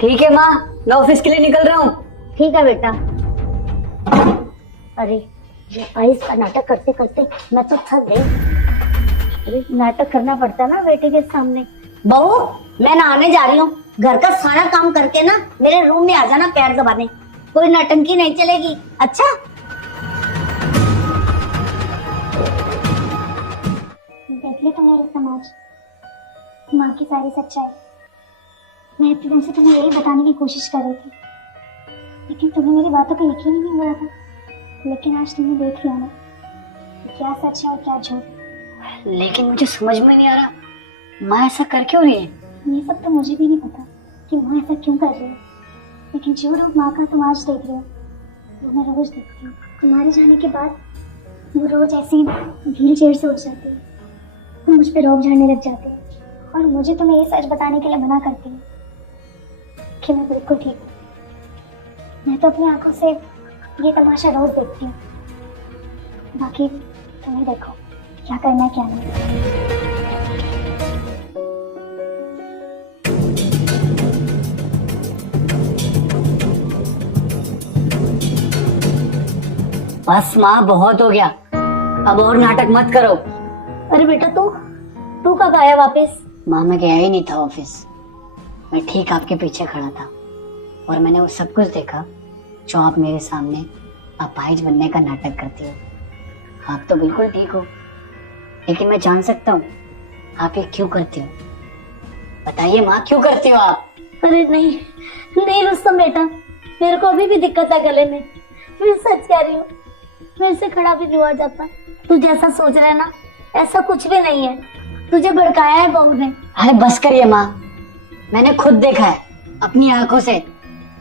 ठीक है माँ, मैं ऑफिस के लिए निकल रहा हूँ। ठीक है बेटा। अरे ये आइस का नाटक करते करते मैं तो थक गई। अरे नाटक करना पड़ता है ना बेटे के सामने। बहू, मैं नहाने जा रही हूँ। घर का सारा काम करके ना मेरे रूम में आ जाना पैर दबाने। कोई नौटंकी नहीं चलेगी, अच्छा? देख ले तुम्हारे समाज, माँ की सारी सच्चाई। मैं इतने दिन से तुम्हें यही बताने की कोशिश कर रही थी, लेकिन तुम्हें मेरी बातों पर यकीन ही नहीं हो रहा था। लेकिन आज तुमने देख लिया ना कि क्या सच है और क्या झूठ। लेकिन मुझे समझ में नहीं आ रहा, माँ ऐसा कर क्यों रही है? ये सब तो मुझे भी नहीं पता कि माँ ऐसा क्यों कर रही है, लेकिन जो रूप माँ का तुम आज देख रहे हो वो मैं रोज देखती हूँ। तुम्हारे जाने के बाद वो रोज ऐसी व्हील चेयर से उठ जाती है, तो मुझ पर रोब झाड़ने लग जाते हैं और मुझे तुम्हें ये सच बताने के लिए मना करती है कि मैं बिल्कुल ठीक हूँ। मैं तो अपनी आंखों से ये तमाशा रोज देखती हूँ, बाकी तुम्हें देखो क्या करना है क्या नहीं। बस माँ, बहुत हो गया, अब और नाटक मत करो। अरे बेटा तू कब आया वापस? माँ मैं गया ही नहीं था ऑफिस, मैं ठीक आपके पीछे खड़ा था और मैंने वो सब कुछ देखा जो आप मेरे सामने अपाहिज बनने का नाटक करती हो। आप तो बिल्कुल ठीक हो, लेकिन मैं जान सकता हूँ आप ये क्यों करती हो? बताइए माँ, क्यों करती हो आप? अरे नहीं रुस्तम बेटा, मेरे को अभी भी दिक्कत है गले में। मैं सच कह रही हूँ, मेरे से खड़ा भी नहीं हुआ जाता। तू जैसा सोच रहा है ना, ऐसा कुछ भी नहीं है। तुझे भड़काया है बहू ने। अरे बस करिए माँ, मैंने खुद देखा है अपनी आंखों से,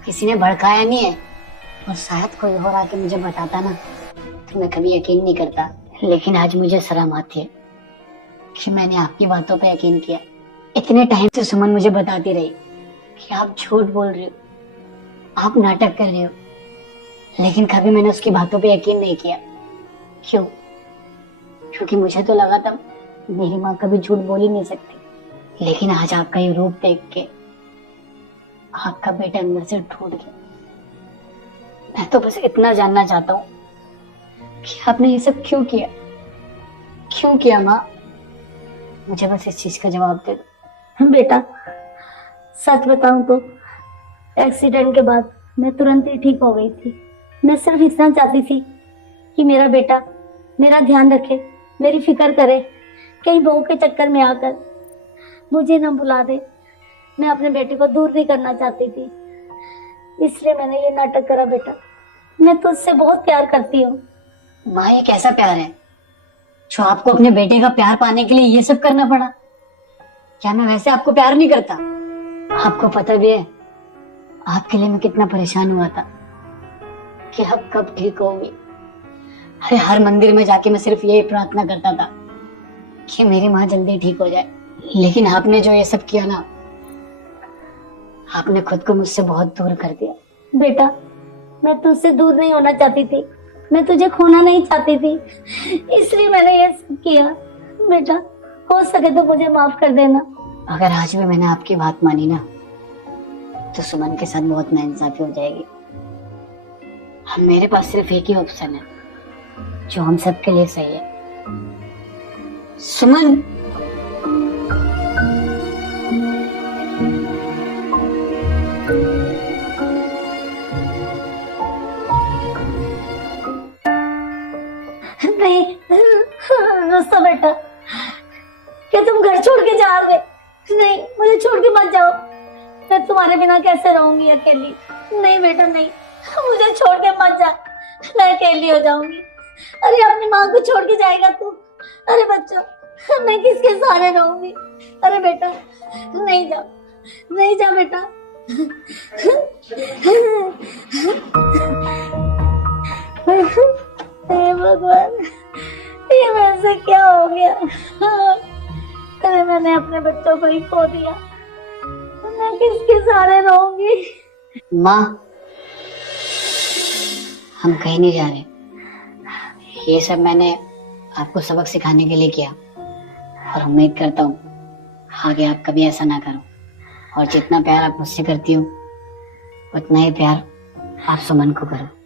किसी ने भड़काया नहीं है। और शायद कोई और आके मुझे बताता ना तो मैं कभी यकीन नहीं करता, लेकिन आज मुझे शर्म आती है कि मैंने आपकी बातों पे यकीन किया। इतने टाइम से सुमन मुझे बताती रही कि आप झूठ बोल रही हो, आप नाटक कर रहे हो, लेकिन कभी मैंने उसकी बातों पे यकीन नहीं किया। क्यों? क्योंकि मुझे तो लगा था मेरी माँ कभी झूठ बोल ही नहीं सकती। लेकिन आज आपका ये रूप देख के आपका बेटा अंदर से टूट गया। मैं तो बस इतना जानना चाहता हूँ कि आपने ये सब क्यों किया? क्यों किया माँ? मुझे बस इस चीज का जवाब दे दो। बेटा सच बताऊं तो एक्सीडेंट के बाद मैं तुरंत ही ठीक हो गई थी। मैं सिर्फ इतना चाहती थी कि मेरा बेटा मेरा ध्यान रखे, मेरी फिक्र करे, कहीं बहू के चक्कर में आकर मुझे न भुला दे। मैं अपने बेटे को दूर नहीं करना चाहती थी, इसलिए मैंने ये नाटक करा। बेटा मैं तुझसे बहुत प्यार करती हूँ। माँ ये कैसा प्यार है जो आपको अपने बेटे का प्यार पाने के लिए ये सब करना पड़ा? क्या मैं वैसे आपको प्यार नहीं करता? आपको पता भी है आपके लिए मैं कितना परेशान हुआ था कि अब कब ठीक होगी। अरे हर मंदिर में जाके मैं सिर्फ यही प्रार्थना करता था कि मेरी माँ जल्दी ठीक हो जाए। लेकिन आपने जो ये सब किया ना, आपने खुद को मुझसे बहुत दूर कर दिया। बेटा मैं तुझसे दूर नहीं होना चाहती थी, मैं तुझे खोना नहीं चाहती थी, इसलिए मैंने ये सब किया। बेटा हो सके तो मुझे माफ कर देना। अगर आज भी मैंने आपकी बात मानी ना तो सुमन के साथ बहुत नाइंसाफी हो जाएगी। हम मेरे पास सिर्फ एक ही ऑप्शन है जो हम सबके लिए सही है। सुमन नहीं रुस्तम बेटा, क्या तुम घर छोड़ के जाओगे? नहीं, मुझे छोड़ के मत जाओ। मैं तुम्हारे बिना कैसे रहूंगी अकेली? नहीं बेटा नहीं, मुझे छोड़ के मत जा, मैं अकेली हो जाऊंगी। अरे अपनी माँ को छोड़ के जाएगा तू? अरे बच्चों मैं किसके सहारे रहूंगी? अरे बेटा नहीं जा, नहीं जा बेटा। हे भगवान, ये मेरे से क्या हो गया? अरे मैंने अपने बच्चों को ही खो दिया, मैं किसके सहारे रहूंगी? माँ हम कहीं नहीं जा रहे, ये सब मैंने आपको सबक सिखाने के लिए किया और उम्मीद करता हूँ आगे आप कभी ऐसा ना करो। और जितना प्यार आप मुझसे करती हो उतना ही प्यार आप सुमन को करो।